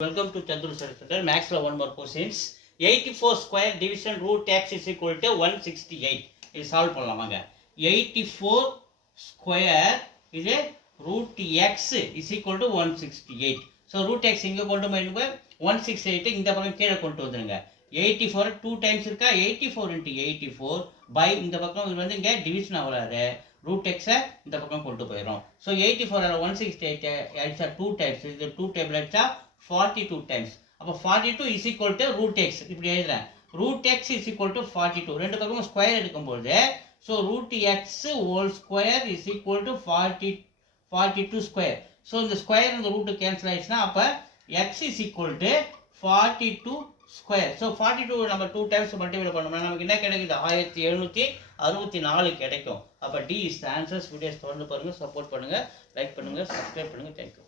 Welcome to Chandru Center. Max one more questions. 84 square division root x is equal to 168. Is solve பண்ணலாமாங்க. 84 square is a root x is equal to 168. So root x இங்க கொண்டு போய் 168 இந்த பக்கம் கீழே கொண்டு வந்துருங்க. 84 2 times இருக்கா 84 into 84 by இந்த பக்கம் இது வந்து இங்க டிவிஷன் ஆகறாரு. root x இந்த பக்கம் கொண்டு போயிரும். So 84 168 it's a 2 times. இது 2 table அடிச்சா 42 times. அப்போ 42 is equal to root x. இப்படி எழுதுறேன். root x is equal to 42. ரெண்டு பக்கமும் ஸ்கொயர் எடுக்கும்போது so root x whole square is equal to 42 square. So இந்த ஸ்கொயர் இந்த ரூட் கேன்சல் ஆயிடுச்சுன்னா அப்போ x is equal to 42 square. So 42 நம்ம 2 times மல்டிப்ளை பண்ணோம்னா நமக்கு என்ன கிடைக்குது 1764 கிடைக்கும். அப்போ D is the answer. Videos தொடர்ந்து பாருங்க, சப்போர்ட் பண்ணுங்க, லைக் பண்ணுங்க, சப்ஸ்கிரைப் பண்ணுங்க. தேங்க்யூ.